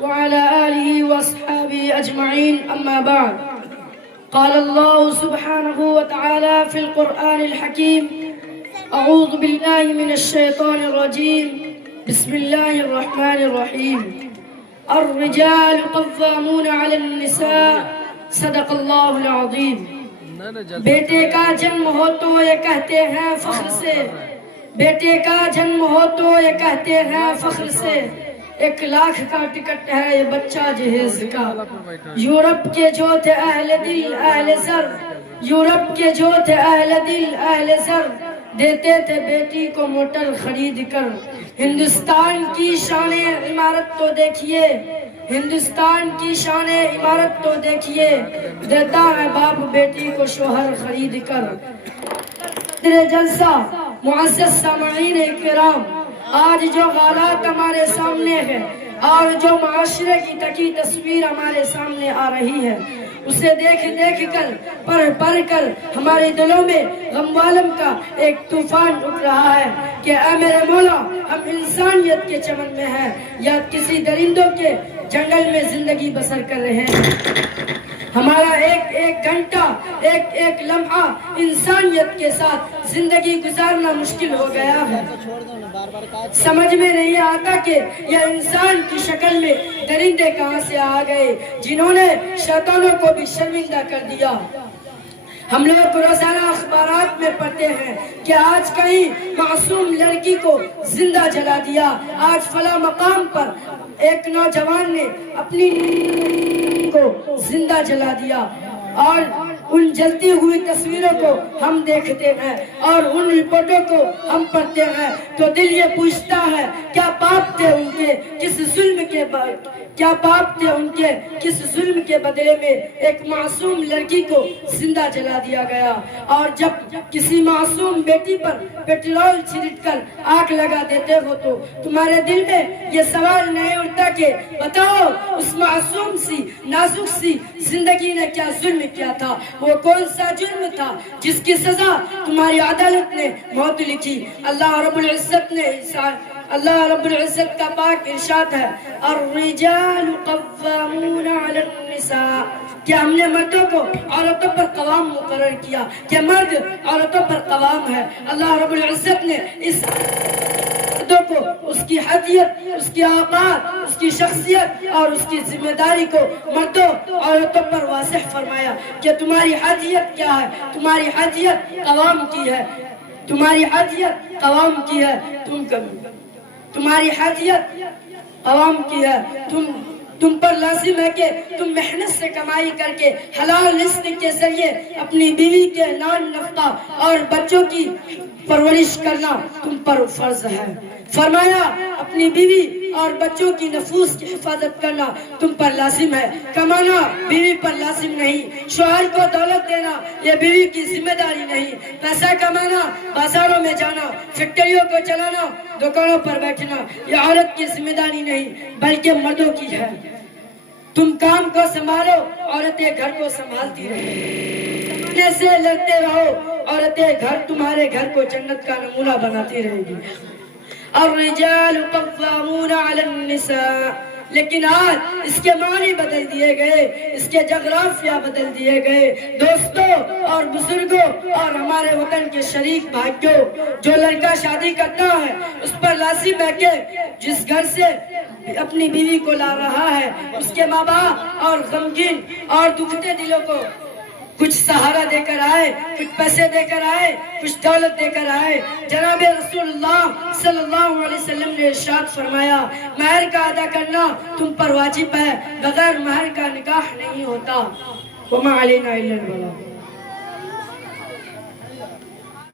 وعلى آله وأصحابه أجمعين أما بعد قال الله سبحانه وتعالى في القرآن الحكيم أعوذ بالله من الشيطان الرجيم بسم الله الرحمن الرحيم الرجال قوامون على النساء صدق اللہ العظیم۔ بیٹے کا جنم ہو تو یہ کہتے ہیں فخر سے، بیٹے کا جنم ہو تو یہ کہتے ہیں فخر سے، 1,00,000 کا ٹکٹ ہے یہ بچہ جہیز کا۔ یورپ کے جو تھے اہل دل اہل زر، یورپ کے جو تھے اہل دل اہل زر، دیتے تھے بیٹی کو موٹر خرید کر۔ ہندوستان کی شان عمارت تو دیکھیے، ہندوستان کی شان عمارت تو دیکھیے، دیتا ہے باپ بیٹی کو شوہر خرید کر۔ جلسہ معزز سامعین کرام، آج جو حالات ہمارے سامنے ہیں اور جو معاشرے کی تکی تصویر ہمارے سامنے آ رہی ہے، اسے دیکھ کر پڑھ کر ہمارے دلوں میں غم والم کا ایک طوفان اٹھ رہا ہے کہ اے میرے مولا، ہم انسانیت کے چمن میں ہیں یا کسی درندوں کے جنگل میں زندگی بسر کر رہے ہیں۔ ہمارا ایک گھنٹہ ایک لمحہ انسانیت کے ساتھ زندگی گزارنا مشکل ہو گیا ہے۔ سمجھ میں نہیں آتا کہ یہ انسان کی شکل میں درندے کہاں سے آ گئے جنہوں نے شیطانوں کو بھی شرمندہ کر دیا۔ ہم لوگ روزانہ اخبارات میں پڑھتے ہیں کہ آج کہیں معصوم لڑکی کو زندہ جلا دیا، آج فلاں مقام پر ایک نوجوان نے اپنی کو زندہ جلا دیا، اور ان جلتی ہوئی تصویروں کو ہم دیکھتے ہیں اور ان رپورٹوں کو ہم پڑھتے ہیں تو دل یہ پوچھتا ہے کیا پاپ تھے ان کے کس ظلم کے بعد، کیا پاپ تھے ان کے کس ظلم کے بدلے میں ایک معصوم لڑکی کو زندہ جلا دیا گیا۔ اور جب کسی معصوم بیٹی پر پیٹرول چھڑک کر آگ لگا دیتے ہو تو تمہارے دل میں یہ سوال نہیں اٹھتا کہ بتاؤ اس معصوم سی نازک سی زندگی نے کیا ظلم کیا تھا، وہ کون سا جرم تھا جس کی سزا تمہاری عدالت نے موت لکھی۔ اللہ رب العزت کا پاک ارشاد ہے الرجال قوامون علی النساء، کہ ہم نے مردوں کو عورتوں پر قوام مقرر کیا کہ مرد عورتوں پر قوام ہے۔ اللہ رب العزت نے اس مردوں کو اس کی حیثیت، اس کی اوقات، اس کی شخصیت اور اس کی ذمہ داری کو مردوں عورتوں پر واضح فرمایا کہ تمہاری حیثیت کیا ہے، تمہاری حیثیت قوام کی ہے، تمہاری حیثیت قوام کی ہے، تمہاری حیثیت قوام کی ہے، تم پر لازم ہے کہ تم محنت سے کمائی کر کے حلال رزق کے ذریعے اپنی بیوی کے نان نفقہ اور بچوں کی پرورش کرنا تم پر فرض ہے۔ فرمایا اپنی بیوی اور بچوں کی نفوس کی حفاظت کرنا تم پر لازم ہے، کمانا بیوی پر لازم نہیں، شوہر کو دولت دینا یہ بیوی کی ذمہ داری نہیں، پیسہ کمانا، بازاروں میں جانا، فیکٹریوں کو چلانا، دکانوں پر بیٹھنا یہ عورت کی ذمہ داری نہیں بلکہ مردوں کی ہے۔ تم کام کو سنبھالو، عورتیں گھر کو سنبھالتی رہیں، سے لڑتے رہو، عورتیں گھر تمہارے گھر کو جنت کا نمونہ بناتی رہے گی۔ الرجال قوامون علی النساء، لیکن آج اس کے معنی بدل دیے گئے، اس کے جغرافیہ بدل دیے گئے۔ دوستوں اور بزرگوں اور ہمارے وطن کے شریک بھائیوں، جو لڑکا شادی کرتا ہے اس پر لازم ہے کہ جس گھر سے اپنی بیوی کو لا رہا ہے اس کے ماں باپ اور غمگین اور دکھتے دلوں کو کچھ سہارا دے کر آئے، کچھ پیسے دے کر آئے، کچھ دولت دے کر آئے۔ جناب رسول اللہ صلی اللہ علیہ وسلم نے ارشاد فرمایا مہر کا ادا کرنا تم پر واجب ہے، بغیر مہر کا نکاح نہیں ہوتا۔ وما علینا الا البلاغ۔